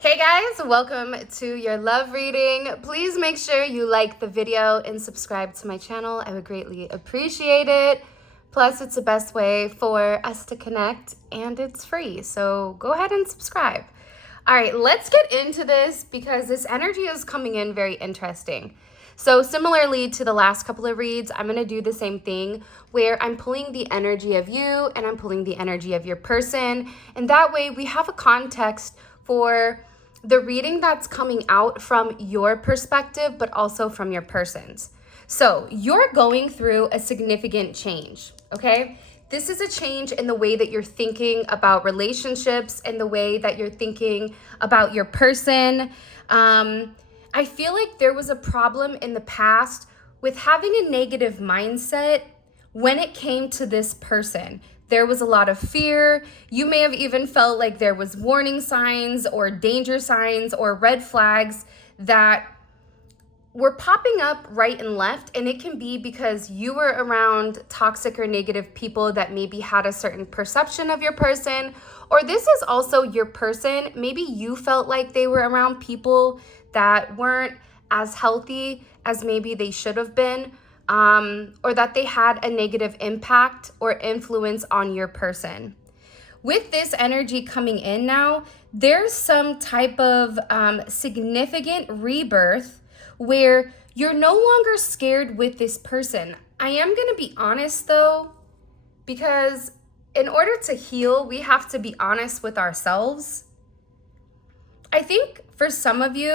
Hey guys, welcome to your love reading. Please make sure you like the video and subscribe to my channel. I would greatly appreciate it. Plus, it's the best way for us to connect and it's free. So go ahead and subscribe. All right, let's get into this because this energy is coming in very interesting. So similarly to the last couple of reads, I'm going to do the same thing where I'm pulling the energy of you and I'm pulling the energy of your person. And that way we have a context for the reading that's coming out from your perspective, but also from your person's. So you're going through a significant change, okay? This is a change in the way that you're thinking about relationships and the way that you're thinking about your person. I feel like there was a problem in the past with having a negative mindset when it came to this person. There was a lot of fear. You may have even felt like there was warning signs or danger signs or red flags that were popping up right and left. And it can be because you were around toxic or negative people that maybe had a certain perception of your person, or this is also your person. Maybe you felt like they were around people that weren't as healthy as maybe they should have been. Or that they had a negative impact or influence on your person. With this energy coming in now, there's some type of significant rebirth where you're no longer scared with this person. I am going to be honest though, because in order to heal, we have to be honest with ourselves. I think for some of you,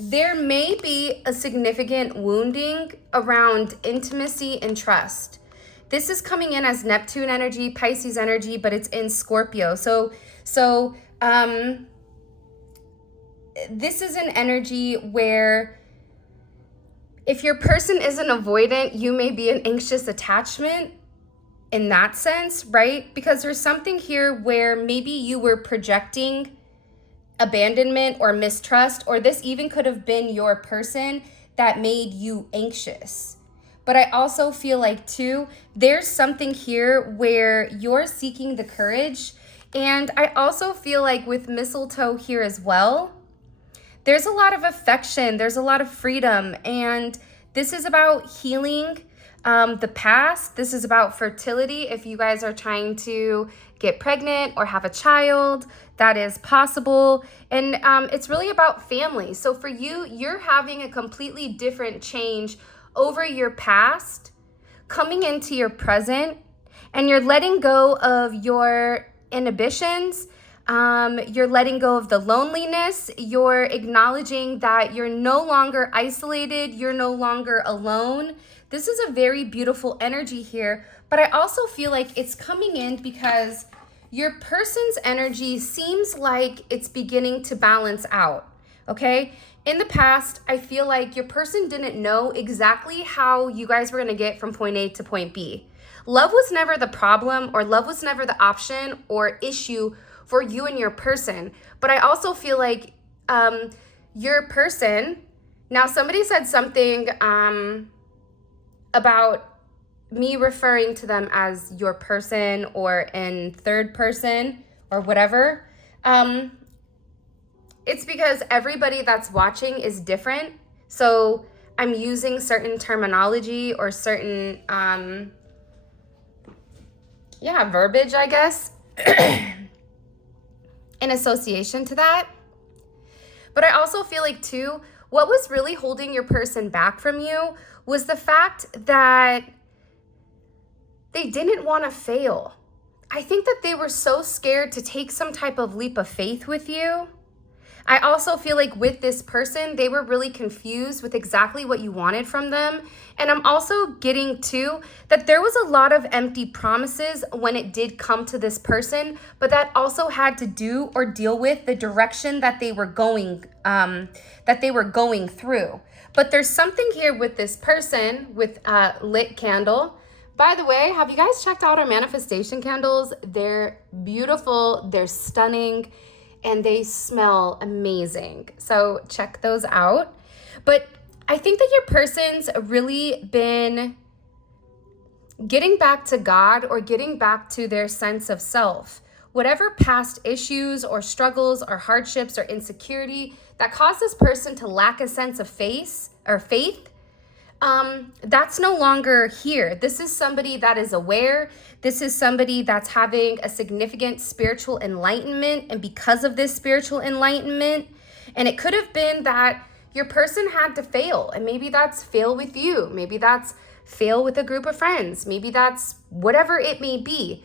there may be a significant wounding around intimacy and trust. This is coming in as Neptune energy, Pisces energy, but it's in Scorpio. So this is an energy where if your person isn't avoidant, you may be an anxious attachment in that sense, right? Because there's something here where maybe you were projecting abandonment or mistrust, or this even could have been your person that made you anxious. But I also feel like too, there's something here where you're seeking the courage. And I also feel like with mistletoe here as well, there's a lot of affection, there's a lot of freedom, and this is about healing the past. This is about fertility. If you guys are trying to get pregnant or have a child, that is possible. And it's really about family. So for you, you're having a completely different change over your past, coming into your present, and you're letting go of your inhibitions. You're letting go of the loneliness. You're acknowledging that you're no longer isolated. You're no longer alone. This is a very beautiful energy here, but I also feel like it's coming in because your person's energy seems like it's beginning to balance out, okay? In the past, I feel like your person didn't know exactly how you guys were gonna get from point A to point B. Love was never the problem, or love was never the option or issue for you and your person. But I also feel like your person, now somebody said something about me referring to them as your person or in third person or whatever. It's because everybody that's watching is different. So I'm using certain terminology or certain, verbiage, I guess, in association to that. But I also feel like too, what was really holding your person back from you was the fact that they didn't want to fail. I think that they were so scared to take some type of leap of faith with you. I also feel like with this person, they were really confused with exactly what you wanted from them. And I'm also getting to that there was a lot of empty promises when it did come to this person, but that also had to do or deal with the direction that they were going, through. But there's something here with this person with a lit candle. By the way, have you guys checked out our manifestation candles? They're beautiful, they're stunning, and they smell amazing. So check those out. But I think that your person's really been getting back to God or getting back to their sense of self, whatever past issues or struggles or hardships or insecurity that caused this person to lack a sense of faith, that's no longer here. This is somebody that is aware. This is somebody that's having a significant spiritual enlightenment. And because of this spiritual enlightenment, and it could have been that your person had to fail. And maybe that's fail with you. Maybe that's fail with a group of friends. Maybe that's whatever it may be.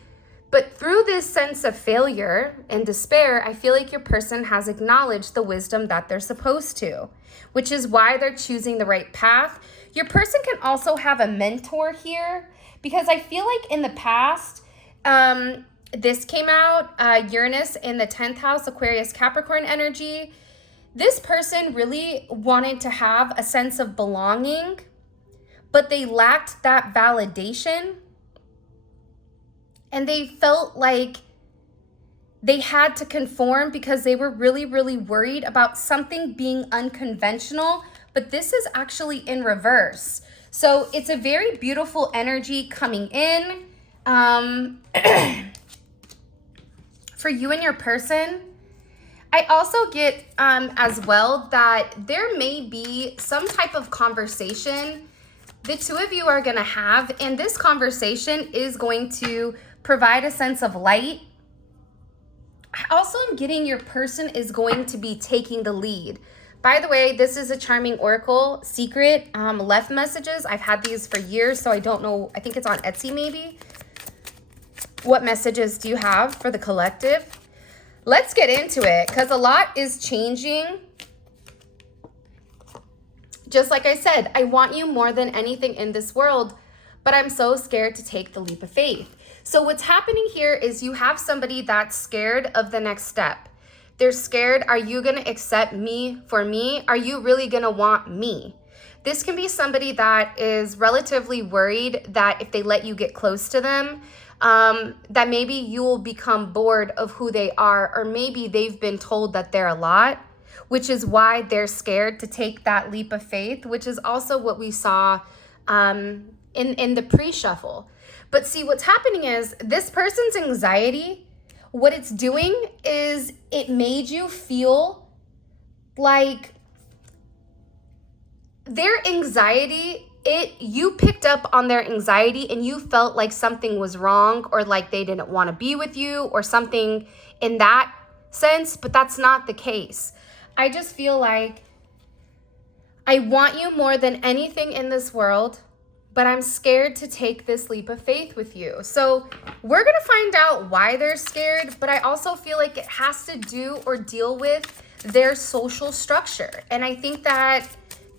But through this sense of failure and despair, I feel like your person has acknowledged the wisdom that they're supposed to, which is why they're choosing the right path. Your person can also have a mentor here, because I feel like in the past, this came out, Uranus in the 10th house, Aquarius, Capricorn energy. This person really wanted to have a sense of belonging, but they lacked that validation. And they felt like they had to conform because they were really, really worried about something being unconventional. But this is actually in reverse. So it's a very beautiful energy coming in for you and your person. I also get as well that there may be some type of conversation the two of you are going to have. And this conversation is going to provide a sense of light. I also am getting your person is going to be taking the lead. By the way, this is a Charming Oracle secret left messages. I've had these for years, so I don't know. I think it's on Etsy maybe. What messages do you have for the collective? Let's get into it, because a lot is changing. Just like I said, I want you more than anything in this world, but I'm so scared to take the leap of faith. So what's happening here is you have somebody that's scared of the next step. They're scared, are you going to accept me for me? Are you really going to want me? This can be somebody that is relatively worried that if they let you get close to them, that maybe you will become bored of who they are, or maybe they've been told that they're a lot, which is why they're scared to take that leap of faith, which is also what we saw in the pre-shuffle. But see, what's happening is this person's anxiety, what it's doing is it made you feel like their anxiety, you picked up on their anxiety and you felt like something was wrong, or like they didn't want to be with you or something in that sense, but that's not the case. I just feel like I want you more than anything in this world, but I'm scared to take this leap of faith with you. So we're going to find out why they're scared, but I also feel like it has to do or deal with their social structure. And I think that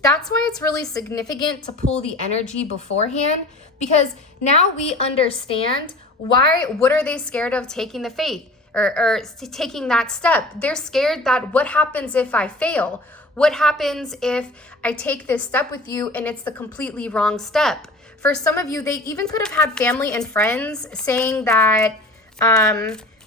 that's why it's really significant to pull the energy beforehand, because now we understand what are they scared of taking the faith or taking that step. They're scared that what happens if I fail? What happens if I take this step with you and it's the completely wrong step? For some of you, they even could have had family and friends saying that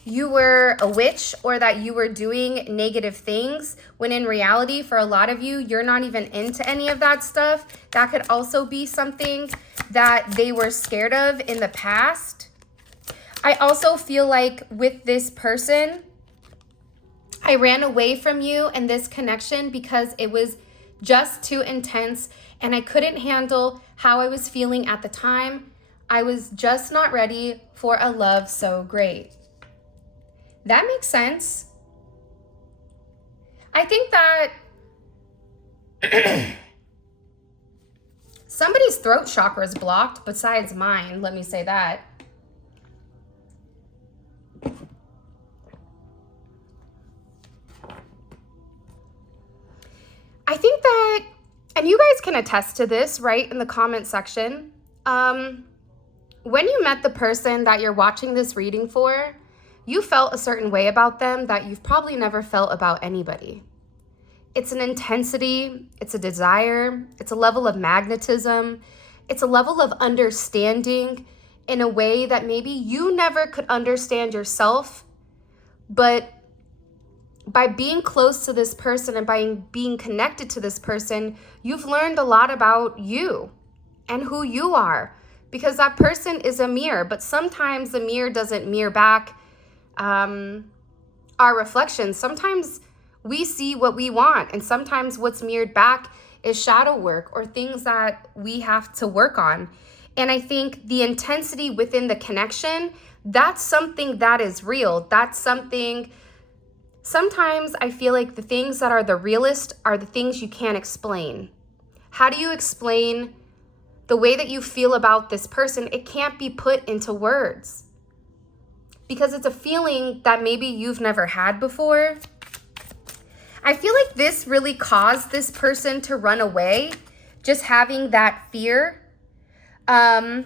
you were a witch or that you were doing negative things, when in reality, for a lot of you, you're not even into any of that stuff. That could also be something that they were scared of in the past. I also feel like with this person, I ran away from you and this connection because it was just too intense and I couldn't handle how I was feeling at the time. I was just not ready for a love so great. That makes sense. I think that somebody's throat chakra is blocked besides mine. Let me say that. I think that, and you guys can attest to this, right, in the comment section. When you met the person that you're watching this reading for, you felt a certain way about them that you've probably never felt about anybody. It's an intensity, it's a desire, it's a level of magnetism, it's a level of understanding in a way that maybe you never could understand yourself, but by being close to this person and by being connected to this person, you've learned a lot about you and who you are, because that person is a mirror, but sometimes the mirror doesn't mirror back our reflections. Sometimes we see what we want, and sometimes what's mirrored back is shadow work or things that we have to work on. And I think the intensity within the connection, that's something that is real. That's something, sometimes I feel like the things that are the realest are the things you can't explain. How do you explain the way that you feel about this person? It can't be put into words because it's a feeling that maybe you've never had before. I feel like this really caused this person to run away, just having that fear. I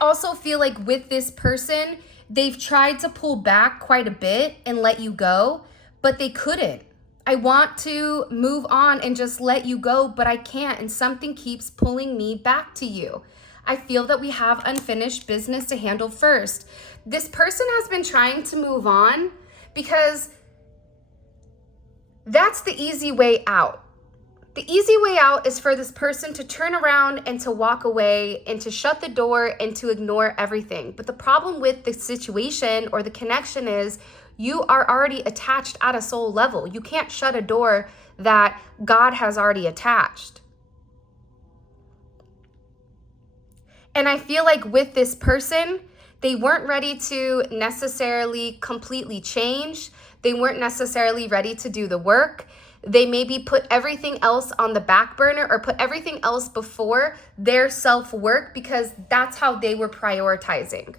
also feel like with this person, they've tried to pull back quite a bit and let you go, but they couldn't. I want to move on and just let you go, but I can't, and something keeps pulling me back to you. I feel that we have unfinished business to handle first. This person has been trying to move on because that's the easy way out. The easy way out is for this person to turn around and to walk away and to shut the door and to ignore everything. But the problem with the situation or the connection is you are already attached at a soul level. You can't shut a door that God has already attached. And I feel like with this person, they weren't ready to necessarily completely change. They weren't necessarily ready to do the work. They maybe put everything else on the back burner or put everything else before their self-work because that's how they were prioritizing.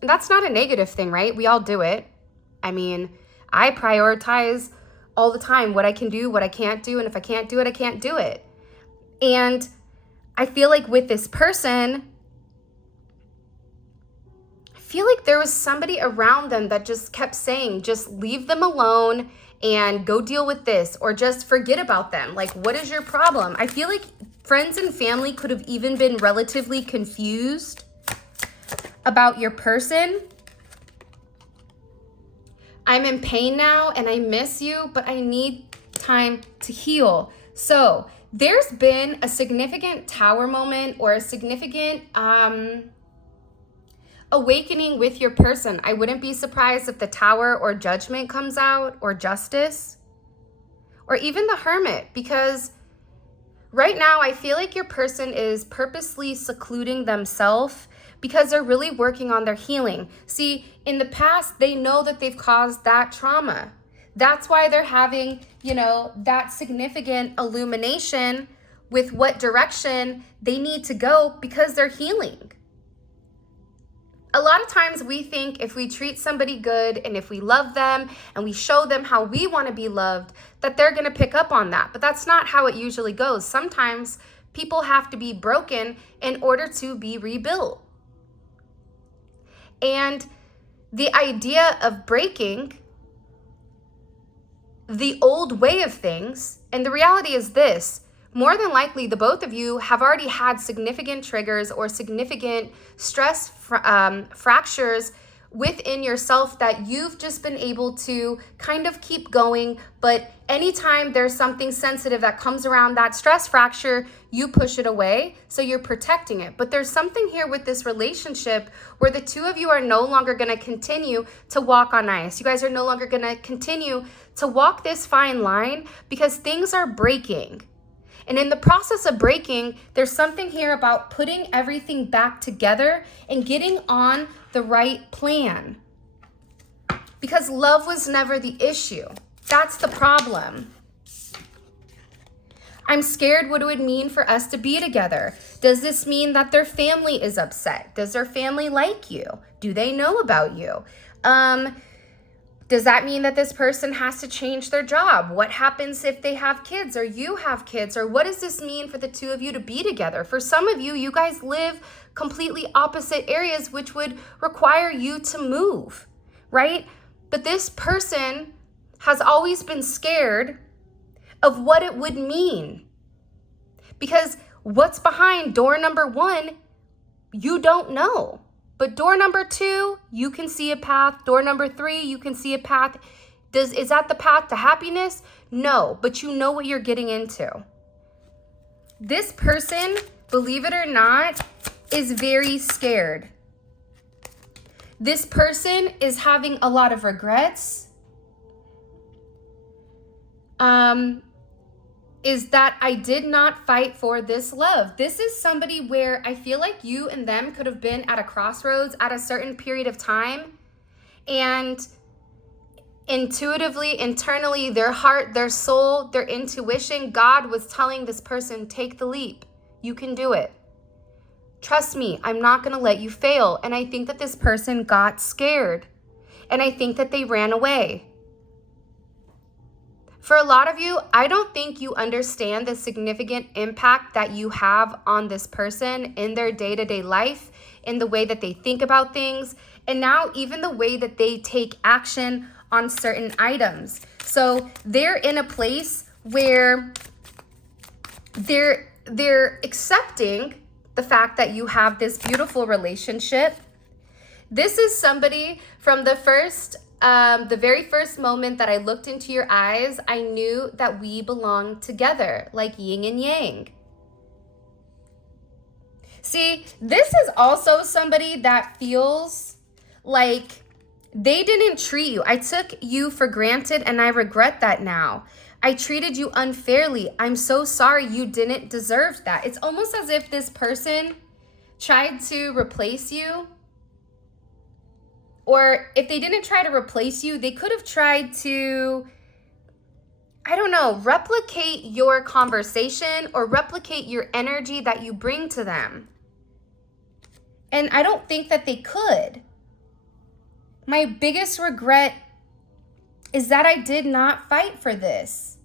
And that's not a negative thing, right? We all do it. I mean, I prioritize all the time what I can do, what I can't do, and if I can't do it, I can't do it. And I feel like with this person, I feel like there was somebody around them that just kept saying, just leave them alone and go deal with this, or just forget about them. Like, what is your problem? I feel like friends and family could have even been relatively confused about your person. I'm in pain now and I miss you, but I need time to heal. So there's been a significant tower moment or a significant awakening with your person. I wouldn't be surprised if the Tower or Judgment comes out, or Justice, or even the Hermit, because right now I feel like your person is purposely secluding themselves because they're really working on their healing. See, in the past, they know that they've caused that trauma. That's why they're having, that significant illumination with what direction they need to go, because they're healing. A lot of times we think if we treat somebody good and if we love them and we show them how we want to be loved, that they're going to pick up on that. But that's not how it usually goes. Sometimes people have to be broken in order to be rebuilt. And the idea of breaking the old way of things, and the reality is this: more than likely, the both of you have already had significant triggers or significant stress fractures within yourself that you've just been able to kind of keep going. But anytime there's something sensitive that comes around that stress fracture, you push it away. So you're protecting it. But there's something here with this relationship where the two of you are no longer going to continue to walk on ice. You guys are no longer going to continue to walk this fine line because things are breaking. And in the process of breaking, there's something here about putting everything back together and getting on the right plan. Because love was never the issue. That's the problem. I'm scared what it would mean for us to be together. Does this mean that their family is upset? Does their family like you? Do they know about you? Does that mean that this person has to change their job? What happens if they have kids or you have kids? Or what does this mean for the two of you to be together? For some of you, you guys live completely opposite areas, which would require you to move, right? But this person has always been scared of what it would mean. Because what's behind door number 1, you don't know. But door number 2, you can see a path. Door number 3, you can see a path. Is that the path to happiness? No, but you know what you're getting into. This person, believe it or not, is very scared. This person is having a lot of regrets. Is that I did not fight for this love. This is somebody where I feel like you and them could have been at a crossroads at a certain period of time. And intuitively, internally, their heart, their soul, their intuition, God was telling this person, take the leap. You can do it. Trust me, I'm not going to let you fail. And I think that this person got scared. And I think that they ran away. For a lot of you, I don't think you understand the significant impact that you have on this person in their day-to-day life, in the way that they think about things, and now even the way that they take action on certain items. So they're in a place where they're accepting the fact that you have this beautiful relationship. This is somebody from the very first moment that I looked into your eyes, I knew that we belonged together, like yin and yang. See, this is also somebody that feels like they didn't treat you. I took you for granted and I regret that now. I treated you unfairly. I'm so sorry. You didn't deserve that. It's almost as if this person tried to replace you. Or if they didn't try to replace you, they could have tried to, I don't know, replicate your conversation or replicate your energy that you bring to them. And I don't think that they could. My biggest regret is that I did not fight for this.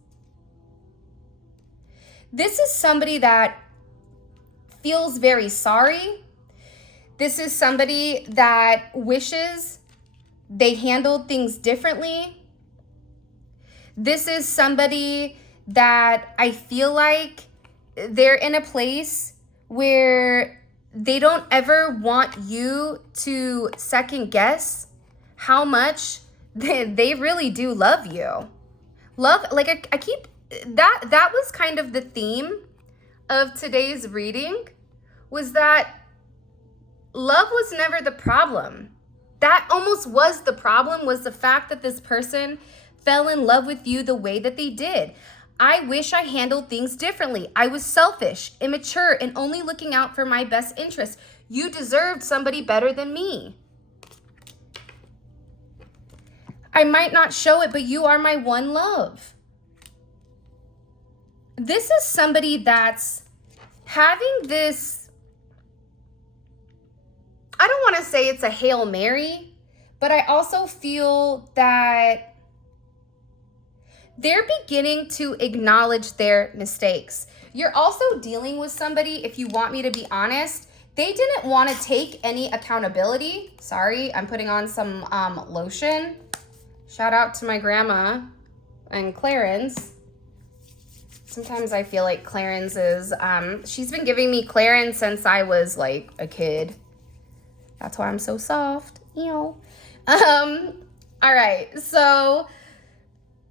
This is somebody that feels very sorry. This is somebody that wishes they handled things differently. This is somebody that I feel like they're in a place where they don't ever want you to second guess how much they really do love you. Love, like I keep, that was kind of the theme of today's reading, was that love was never the problem. That almost was the problem, was the fact that this person fell in love with you the way that they did. I wish I handled things differently. I was selfish, immature, and only looking out for my best interests. You deserved somebody better than me. I might not show it, but you are my one love. This is somebody that's having this, I don't want to say it's a Hail Mary, but I also feel that they're beginning to acknowledge their mistakes. You're also dealing with somebody, if you want me to be honest, they didn't want to take any accountability. Sorry, I'm putting on some lotion. Shout out to my grandma and Clarence. Sometimes I feel like Clarence is, she's been giving me Clarence since I was like a kid. That's why I'm so soft, you know. All right, so,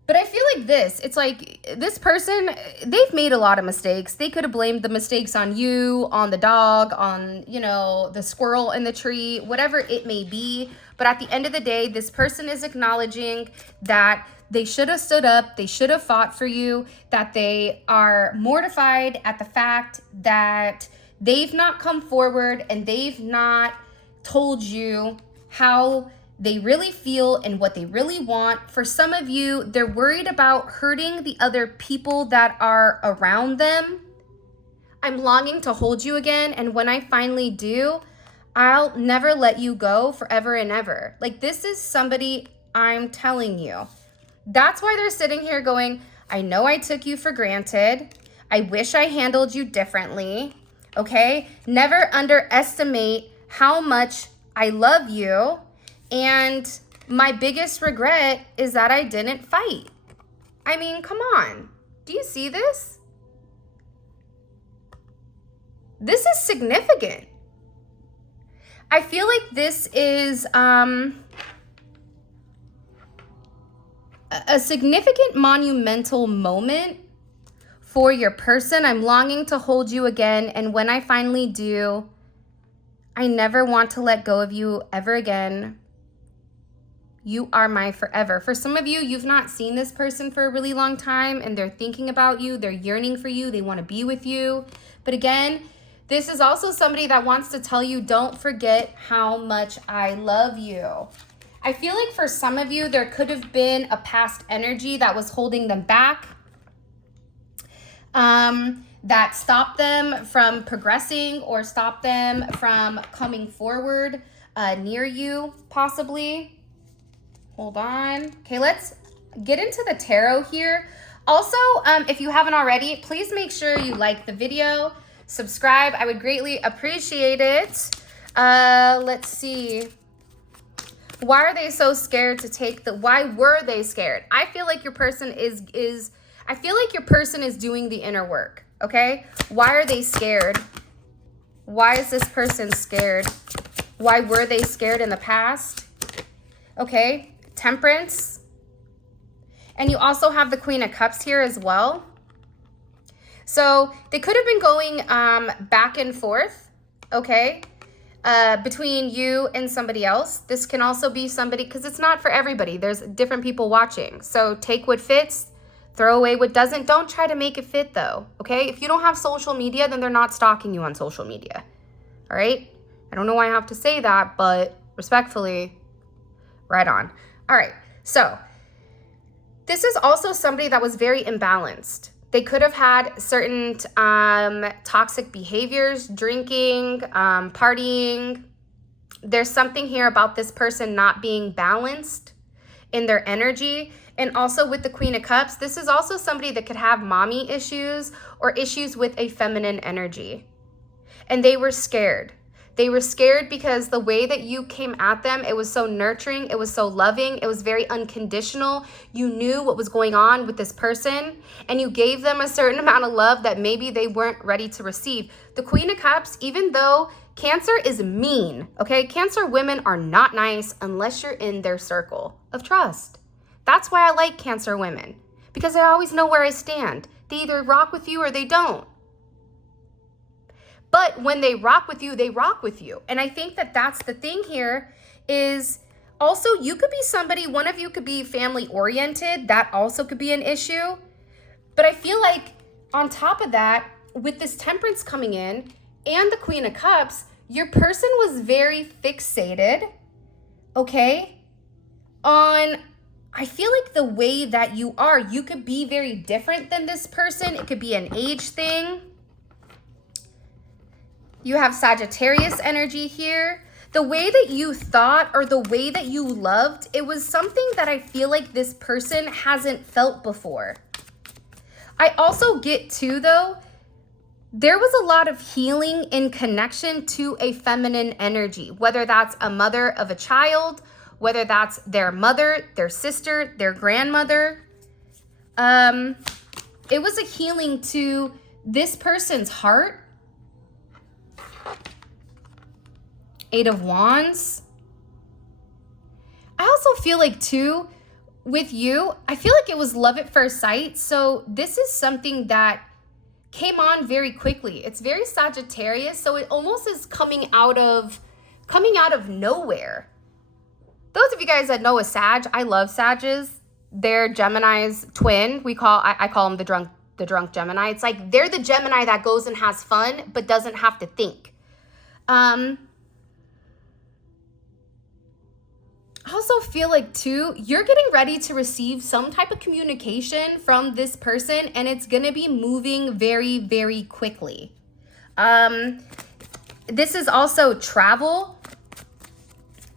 but I feel like this, it's like this person, they've made a lot of mistakes. They could have blamed the mistakes on you, on the dog, on, you know, the squirrel in the tree, whatever it may be. But at the end of the day, this person is acknowledging that they should have stood up, they should have fought for you, that they are mortified at the fact that they've not come forward and they've not told you how they really feel and what they really want. For some of you, they're worried about hurting the other people that are around them. I'm longing to hold you again, and when I finally do, I'll never let you go forever and ever. Like, this is somebody, I'm telling you. That's why they're sitting here going, I know I took you for granted. I wish I handled you differently. Okay? Never underestimate how much I love you. And my biggest regret is that I didn't fight. I mean, come on. Do you see this? This is significant. I feel like this is a significant monumental moment for your person. I'm longing to hold you again, and when I finally do, I never want to let go of you ever again. You are my forever. For some of you, you've not seen this person for a really long time and they're thinking about you. They're yearning for you. They want to be with you. But again, this is also somebody that wants to tell you, don't forget how much I love you. I feel like for some of you, there could have been a past energy that was holding them back, that stopped them from progressing or stopped them from coming forward near you, possibly. Hold on. Okay, let's get into the tarot here. Also, if you haven't already, please make sure you like the video, subscribe. I would greatly appreciate it. Let's see. Why are they so scared to take why were they scared? I feel like your person is doing the inner work. Okay, why are they scared? Why is this person scared? Why were they scared in the past? Okay, Temperance. And you also have the Queen of Cups here as well. So they could have been going back and forth, okay, between you and somebody else. This can also be somebody, because it's not for everybody. There's different people watching. So take what fits. Throw away what doesn't. Don't try to make it fit though, okay? If you don't have social media, then they're not stalking you on social media, all right? I don't know why I have to say that, but respectfully, right on. All right, so this is also somebody that was very imbalanced. They could have had certain toxic behaviors, drinking, partying. There's something here about this person not being balanced in their energy. And also with the Queen of Cups, this is also somebody that could have mommy issues or issues with a feminine energy. And they were scared. They were scared because the way that you came at them, it was so nurturing, it was so loving, it was very unconditional. You knew what was going on with this person, and you gave them a certain amount of love that maybe they weren't ready to receive. The Queen of Cups, even though Cancer is mean, okay? Cancer women are not nice unless you're in their circle of trust. That's why I like Cancer women, because I always know where I stand. They either rock with you or they don't. But when they rock with you, they rock with you. And I think that that's the thing here is also you could be somebody, one of you could be family oriented. That also could be an issue. But I feel like on top of that, with this Temperance coming in and the Queen of Cups, your person was very fixated, okay, on, I feel like the way that you are. You could be very different than this person. It could be an age thing. You have Sagittarius energy here. The way that you thought or the way that you loved, it was something that I feel like this person hasn't felt before. I also get too, though, there was a lot of healing in connection to a feminine energy, whether that's a mother of a child, whether that's their mother, their sister, their grandmother. It was a healing to this person's heart. Eight of Wands. I also feel like too, with you, I feel like it was love at first sight. So this is something that came on very quickly. It's very Sagittarius, so it almost is coming out of nowhere. Those of you guys that know a Sag, I love Sages. They're Gemini's twin. I call them the drunk Gemini. It's like they're the Gemini that goes and has fun but doesn't have to think. I also feel like too, you're getting ready to receive some type of communication from this person, and it's gonna be moving very, very quickly. This is also travel.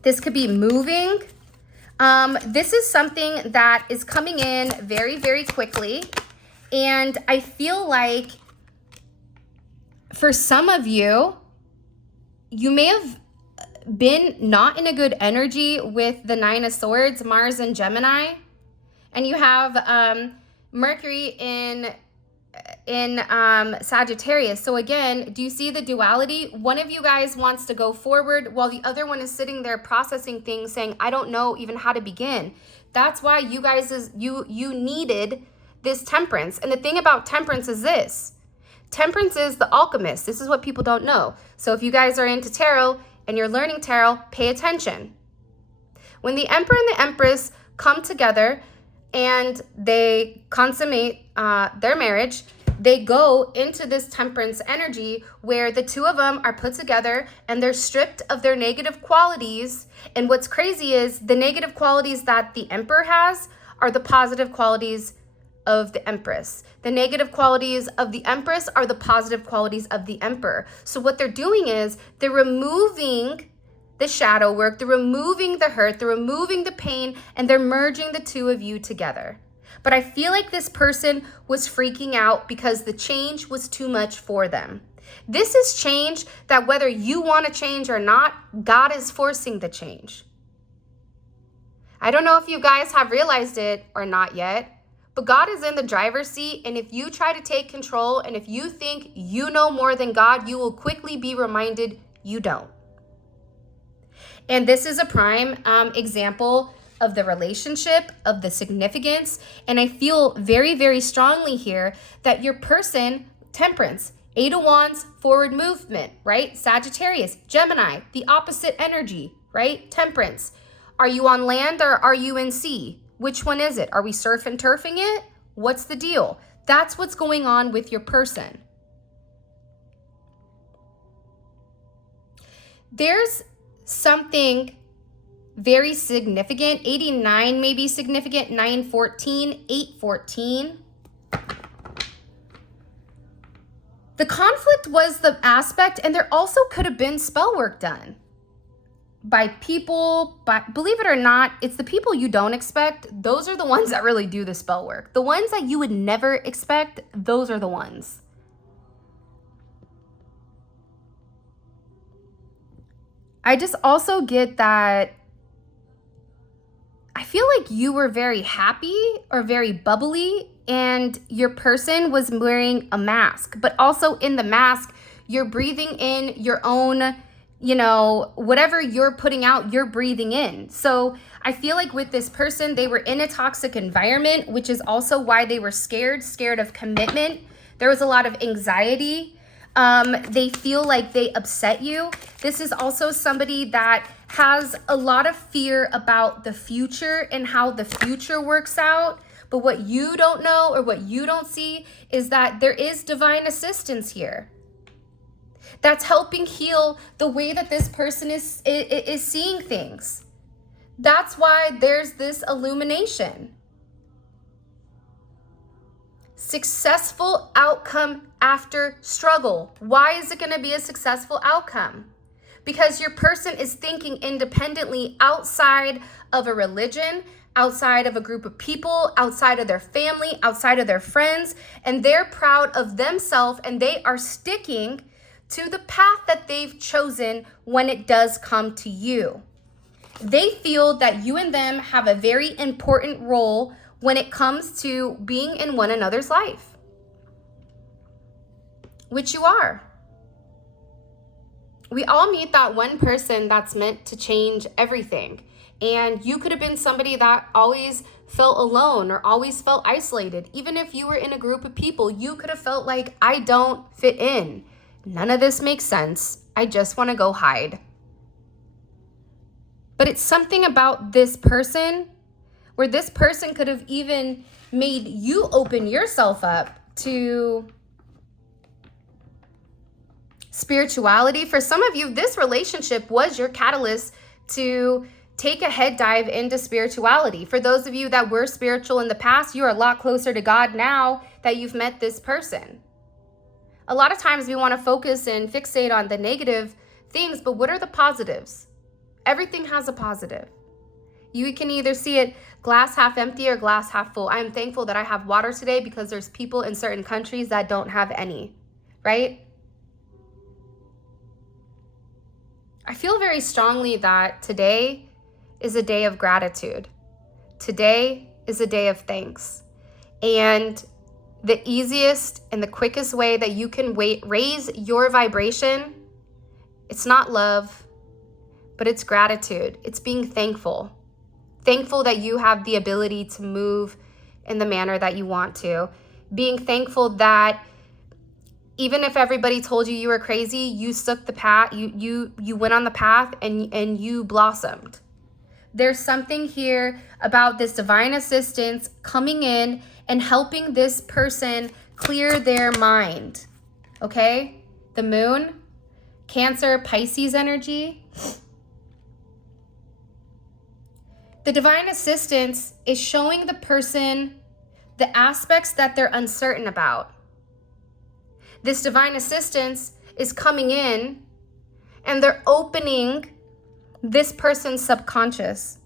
This could be moving. This is something that is coming in very, very quickly. And I feel like for some of you, you may have been not in a good energy with the Nine of Swords, Mars and Gemini, and you have Mercury in Sagittarius. So again, do you see the duality? One of you guys wants to go forward while the other one is sitting there processing things, saying, I don't know even how to begin. That's why you guys you needed this Temperance. And the thing about Temperance is this. Temperance is the alchemist. This is what people don't know. So if you guys are into tarot and you're learning tarot, pay attention. When the Emperor and the Empress come together and they consummate their marriage, they go into this temperance energy where the two of them are put together and they're stripped of their negative qualities. And what's crazy is the negative qualities that the Emperor has are the positive qualities of the Empress. The negative qualities of the Empress are the positive qualities of the Emperor. So what they're doing is they're removing the shadow work, they're removing the hurt, they're removing the pain, and they're merging the two of you together. But I feel like this person was freaking out because the change was too much for them. This is change that whether you want to change or not, God is forcing the change. I don't know if you guys have realized it or not yet, but God is in the driver's seat, and if you try to take control and if you think you know more than God, you will quickly be reminded you don't. And this is a prime example of the relationship, of the significance, and I feel very, very strongly here that your person, Temperance, 8 of Wands, forward movement, right? Sagittarius, Gemini, the opposite energy, right? Temperance. Are you on land or are you in sea? Which one is it? Are we surf and turfing it? What's the deal? That's what's going on with your person. There's something very significant. 89 may be significant. 914, 814. The conflict was the aspect, and there also could have been spell work done by people, but believe it or not, it's the people you don't expect. Those are the ones that really do the spell work. The ones that you would never expect, those are the ones. I just also get that I feel like you were very happy or very bubbly and your person was wearing a mask, but also in the mask, you're breathing in your own, whatever you're putting out, you're breathing in. So I feel like with this person, they were in a toxic environment, which is also why they were scared of commitment. There was a lot of anxiety. They feel like they upset you. This is also somebody that has a lot of fear about the future and how the future works out. But what you don't know or what you don't see is that there is divine assistance here that's helping heal the way that this person is seeing things. That's why there's this illumination. Successful outcome after struggle. Why is it going to be a successful outcome? Because your person is thinking independently outside of a religion, outside of a group of people, outside of their family, outside of their friends, and they're proud of themselves and they are sticking to the path that they've chosen when it does come to you. They feel that you and them have a very important role when it comes to being in one another's life, which you are. We all meet that one person that's meant to change everything. And you could have been somebody that always felt alone or always felt isolated. Even if you were in a group of people, you could have felt like, I don't fit in. None of this makes sense. I just want to go hide. But it's something about this person where this person could have even made you open yourself up to spirituality. For some of you, this relationship was your catalyst to take a head dive into spirituality. For those of you that were spiritual in the past, you're a lot closer to God now that you've met this person. A lot of times we want to focus and fixate on the negative things, but what are the positives? Everything has a positive. You can either see it glass half empty or glass half full. I'm thankful that I have water today because there's people in certain countries that don't have any, right? I feel very strongly that today is a day of gratitude. Today is a day of thanks. And the easiest and the quickest way that you can raise your vibration, it's not love, but it's gratitude. It's being thankful. Thankful that you have the ability to move in the manner that you want to. Being thankful that Even if everybody told you you were crazy, you stuck the path, you went on the path and you blossomed. There's something here about this divine assistance coming in and helping this person clear their mind. Okay? The moon, Cancer, Pisces energy. The divine assistance is showing the person the aspects that they're uncertain about. This divine assistance is coming in and they're opening this person's subconscious.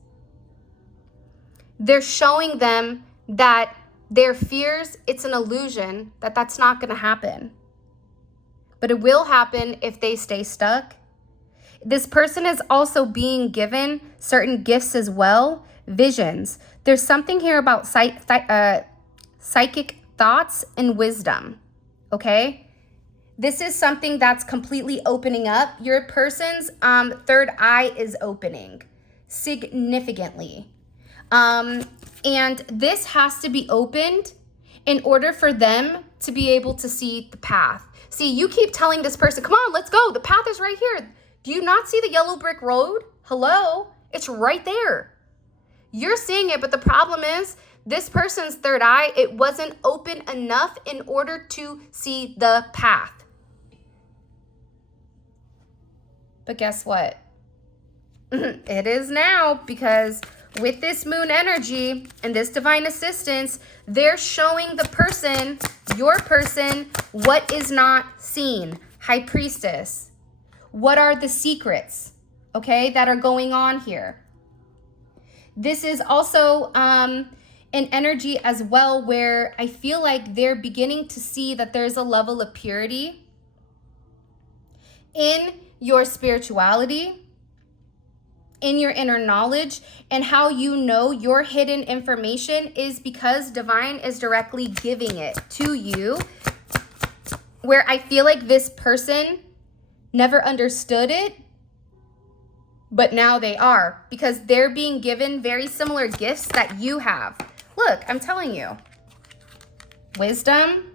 They're showing them that their fears, it's an illusion, that that's not going to happen. But it will happen if they stay stuck. This person is also being given certain gifts as well, visions. There's something here about psychic thoughts and wisdom, okay? This is something that's completely opening up. Your person's third eye is opening significantly. And this has to be opened in order for them to be able to see the path. See, you keep telling this person, come on, let's go. The path is right here. Do you not see the yellow brick road? Hello? It's right there. You're seeing it, but the problem is this person's third eye, it wasn't open enough in order to see the path. But guess what? It is now, because with this moon energy and this divine assistance, they're showing the person, your person, what is not seen. High Priestess. What are the secrets, okay, that are going on here? This is also an energy as well where I feel like they're beginning to see that there's a level of purity in your spirituality, in your inner knowledge, and how you know your hidden information is because divine is directly giving it to you, where I feel like this person never understood it, but now they are, because they're being given very similar gifts that you have. Look, I'm telling you. Wisdom.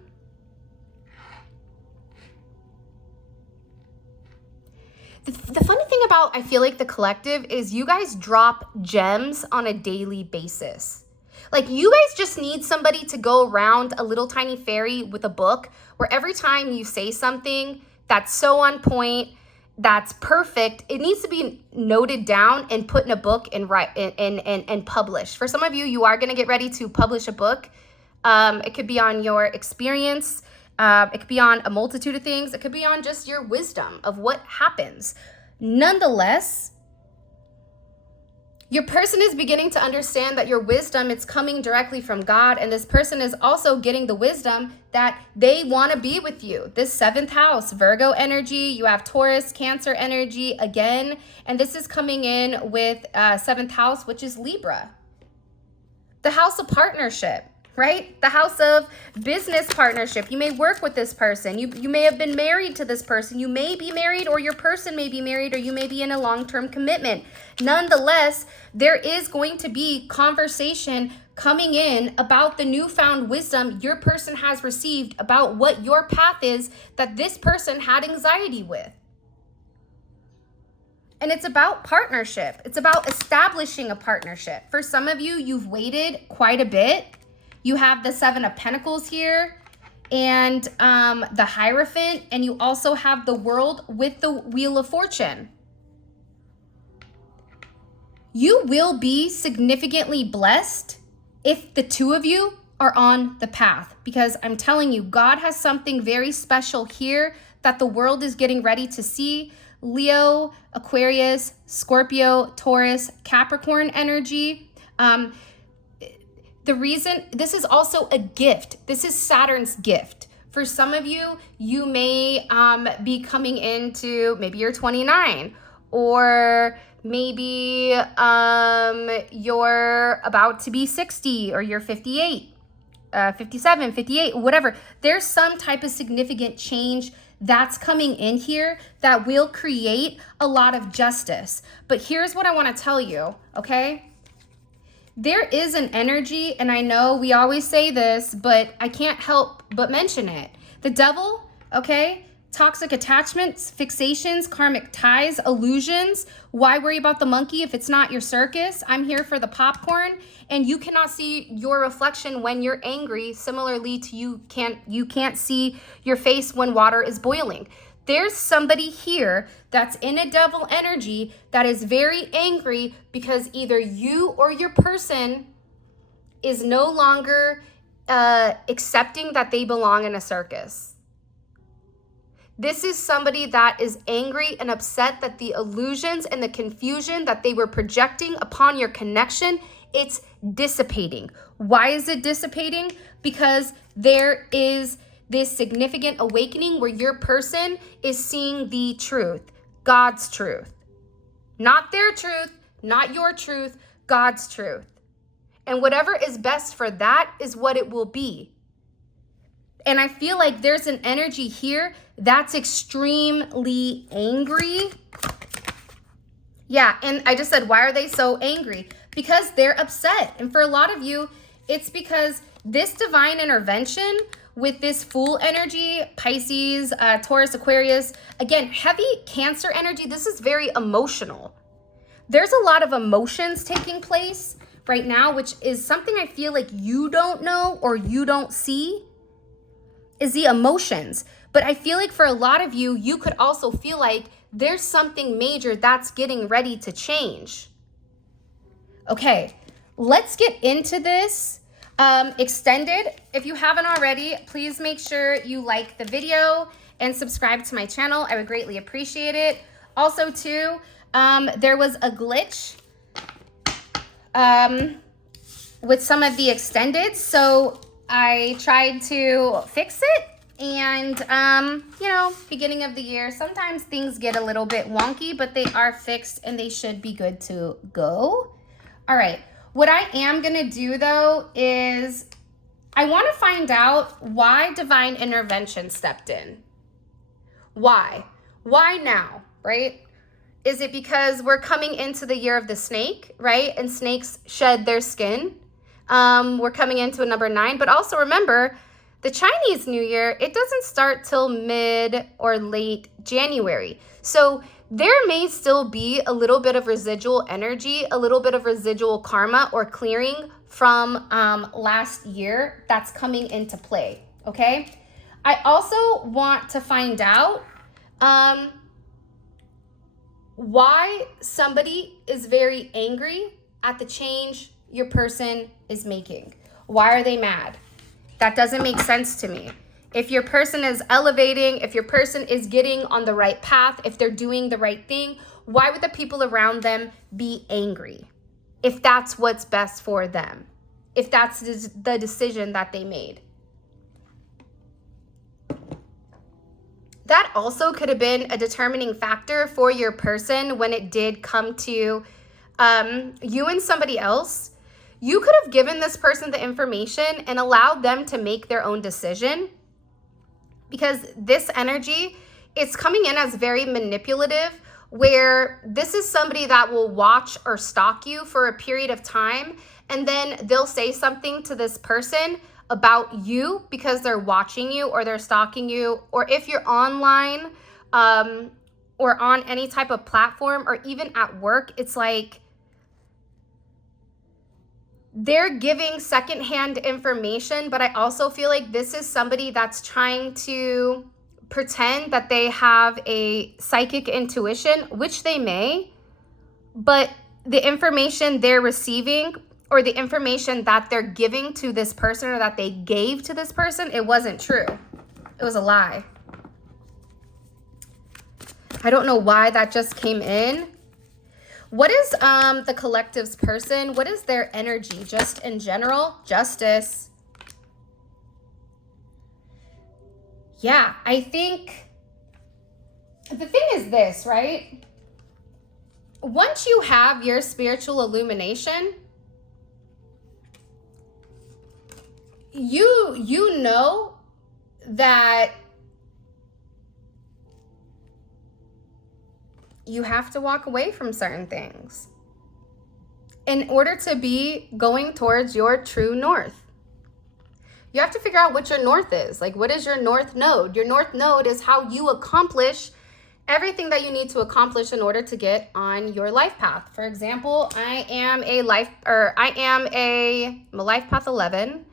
The funny thing about, I feel like, the collective is you guys drop gems on a daily basis. Like, you guys just need somebody to go around a little tiny fairy with a book where every time you say something that's so on point, that's perfect, it needs to be noted down and put in a book and published. For some of you, you are going to get ready to publish a book. It could be on your experience. It could be on a multitude of things. It could be on just your wisdom of what happens. Nonetheless, your person is beginning to understand that your wisdom, it's coming directly from God. And this person is also getting the wisdom that they want to be with you. This 7th house, Virgo energy, you have Taurus, Cancer energy again. And this is coming in with 7th house, which is Libra. The house of partnership, right? The house of business partnership. You may work with this person. You may have been married to this person. You may be married, or your person may be married, or you may be in a long-term commitment. Nonetheless, there is going to be conversation coming in about the newfound wisdom your person has received about what your path is that this person had anxiety with. And it's about partnership. It's about establishing a partnership. For some of you, you've waited quite a bit. You have the 7 of Pentacles here and the Hierophant, and you also have the World with the Wheel of Fortune. You will be significantly blessed if the two of you are on the path, because I'm telling you, God has something very special here that the world is getting ready to see. Leo, Aquarius, Scorpio, Taurus, Capricorn energy. The reason, this is also a gift. This is Saturn's gift. For some of you, you may be coming into, maybe you're 29, or maybe you're about to be 60, or you're 58, 57, 58, whatever. There's some type of significant change that's coming in here that will create a lot of justice. But here's what I want to tell you, okay? There is an energy, and I know we always say this, but I can't help but mention it. The devil okay? Toxic attachments, fixations, karmic ties, illusions. Why worry about the monkey if it's not your circus? I'm here for the popcorn, and you cannot see your reflection when you're angry. Similarly to you can't see your face when water is boiling. There's somebody here that's in a devil energy that is very angry because either you or your person is no longer accepting that they belong in a circus. This is somebody that is angry and upset that the illusions and the confusion that they were projecting upon your connection, it's dissipating. Why is it dissipating? Because there is this significant awakening where your person is seeing the truth, God's truth. Not their truth, not your truth, God's truth. And whatever is best for that is what it will be. And I feel like there's an energy here that's extremely angry. Yeah, and I just said, why are they so angry? Because they're upset. And for a lot of you, it's because this divine intervention with this Fool energy, Pisces, Taurus, Aquarius, again, heavy Cancer energy, this is very emotional. There's a lot of emotions taking place right now, which is something I feel like you don't know or you don't see, is the emotions. But I feel like for a lot of you, you could also feel like there's something major that's getting ready to change. Okay, let's get into this extended. If you haven't already, please make sure you like the video and subscribe to my channel. I would greatly appreciate it. Also too, there was a glitch with some of the extended, so I tried to fix it. And, you know, beginning of the year, sometimes things get a little bit wonky, but they are fixed and they should be good to go. All right. What I am going to do, though, is I want to find out why divine intervention stepped in. Why? Why now, right? Is it because we're coming into the year of the snake, right? And snakes shed their skin. We're coming into a number 9, but also remember, the Chinese New Year, it doesn't start till mid or late January. So there may still be a little bit of residual energy, a little bit of residual karma or clearing from last year that's coming into play, okay? I also want to find out why somebody is very angry at the change your person is making. Why are they mad? That doesn't make sense to me. If your person is elevating, if your person is getting on the right path, if they're doing the right thing, why would the people around them be angry? If that's what's best for them, if that's the decision that they made. That also could have been a determining factor for your person when it did come to you and somebody else. You could have given this person the information and allowed them to make their own decision, because this energy, it's coming in as very manipulative, where this is somebody that will watch or stalk you for a period of time, and then they'll say something to this person about you because they're watching you or they're stalking you, or if you're online or on any type of platform or even at work, it's like they're giving secondhand information. But I also feel like this is somebody that's trying to pretend that they have a psychic intuition, which they may, but the information they're receiving or the information that they're giving to this person or that they gave to this person, it wasn't true. It was a lie. I don't know why that just came in. What is the collective's person? What is their energy just in general? Justice. Yeah, I think the thing is this, right? Once you have your spiritual illumination, you know that you have to walk away from certain things in order to be going towards your true north. You have to figure out what your north is. Like, what is your north node? Your north node is how you accomplish everything that you need to accomplish in order to get on your life path. For example, I'm a life path 11,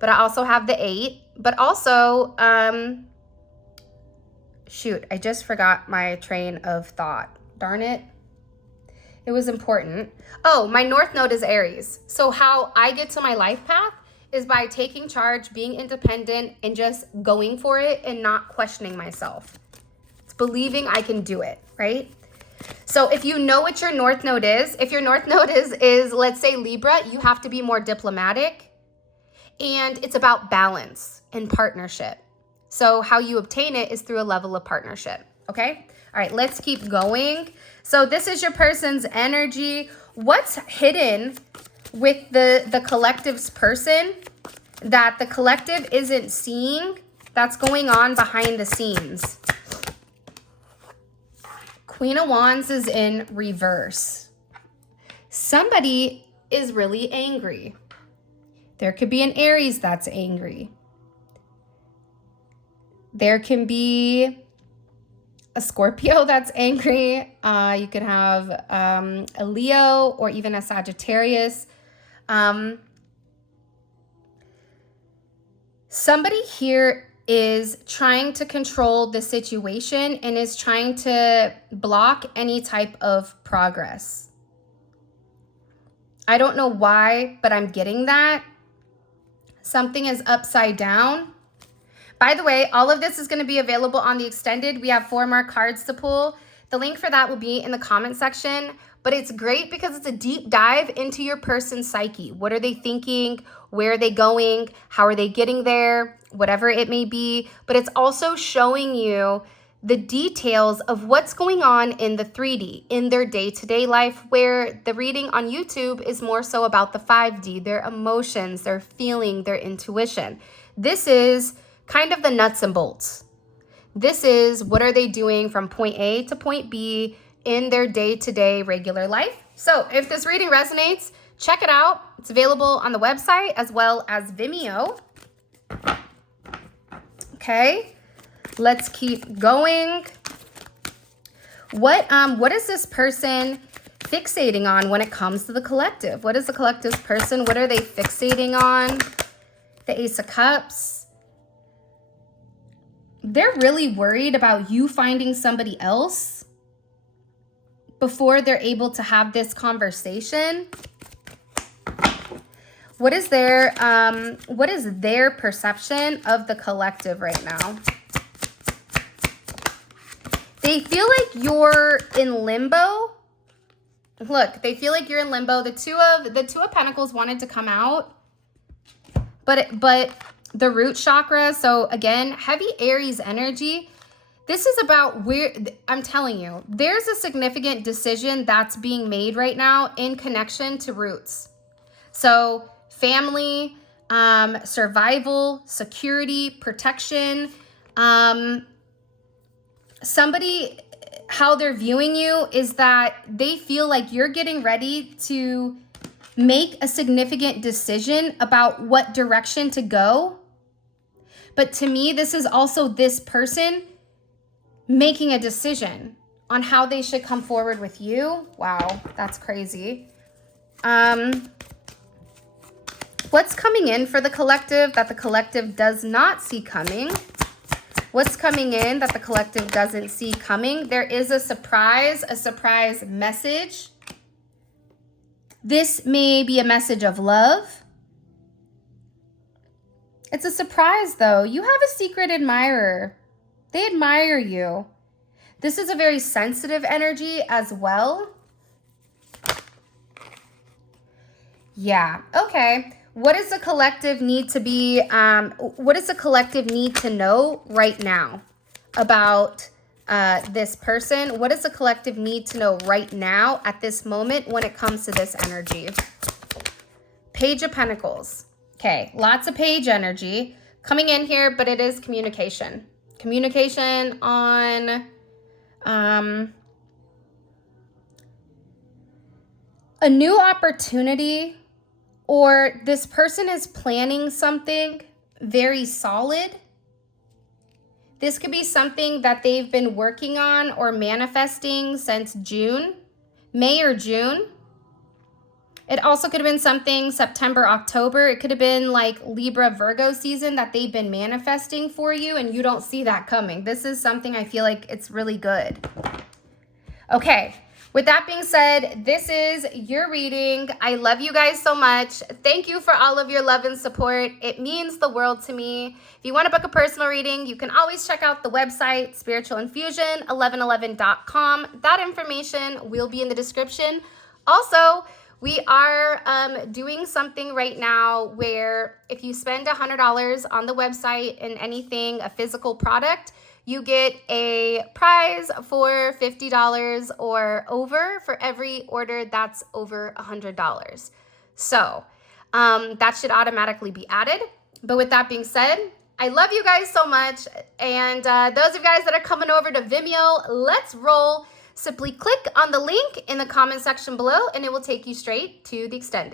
but I also have the 8, but also, shoot, I just forgot my train of thought. Darn it. It was important. Oh, my north node is Aries. So how I get to my life path is by taking charge, being independent, and just going for it and not questioning myself. It's believing I can do it, right? So if you know what your north node is, if your north node is let's say Libra, you have to be more diplomatic, and it's about balance and partnership. So how you obtain it is through a level of partnership, okay? All right, let's keep going. So this is your person's energy. What's hidden with the collective's person that the collective isn't seeing that's going on behind the scenes? Queen of Wands is in reverse. Somebody is really angry. There could be an Aries that's angry. There can be a Scorpio that's angry. You could have a Leo or even a Sagittarius. Somebody here is trying to control the situation and is trying to block any type of progress. I don't know why, but I'm getting that. Something is upside down. By the way, all of this is going to be available on the extended. We have 4 more cards to pull. The link for that will be in the comment section, but it's great because it's a deep dive into your person's psyche. What are they thinking? Where are they going? How are they getting there? Whatever it may be. But it's also showing you the details of what's going on in the 3D, in their day-to-day life, where the reading on YouTube is more so about the 5D, their emotions, their feeling, their intuition. This is kind of the nuts and bolts. This is what are they doing from point A to point B in their day-to-day regular life. So if this reading resonates, check it out. It's available on the website as well as Vimeo. Okay, let's keep going. What is this person fixating on when it comes to the collective? What is the collective's person? What are they fixating on? The Ace of Cups. They're really worried about you finding somebody else before they're able to have this conversation. What is their perception of the collective right now? They feel like you're in limbo. Look, they feel like you're in limbo. The two of Pentacles wanted to come out, but the root chakra, so again, heavy Aries energy. This is about where, I'm telling you, there's a significant decision that's being made right now in connection to roots. So family, survival, security, protection. Somebody, how they're viewing you is that they feel like you're getting ready to make a significant decision about what direction to go. But to me, this is also this person making a decision on how they should come forward with you. Wow, that's crazy. What's coming in for the collective that the collective does not see coming? What's coming in that the collective doesn't see coming? There is a surprise message. This may be a message of love. It's a surprise, though. You have a secret admirer. They admire you. This is a very sensitive energy as well. Yeah, okay. What does the collective need to be, what does the collective need to know right now about this person? What does the collective need to know right now at this moment when it comes to this energy? Page of Pentacles. Okay, lots of page energy coming in here, but it is communication. Communication on a new opportunity, or this person is planning something very solid. This could be something that they've been working on or manifesting since June, May or June. It also could have been something September, October. It could have been like Libra, Virgo season that they've been manifesting for you and you don't see that coming. This is something I feel like it's really good. Okay, with that being said, this is your reading. I love you guys so much. Thank you for all of your love and support. It means the world to me. If you want to book a personal reading, you can always check out the website, spiritualinfusion1111.com. That information will be in the description. Also, we are doing something right now where if you spend $100 on the website and anything, a physical product, you get a prize for $50 or over for every order that's over $100. So that should automatically be added. But with that being said, I love you guys so much. And those of you guys that are coming over to Vimeo, let's roll. Simply click on the link in the comment section below and it will take you straight to the extended.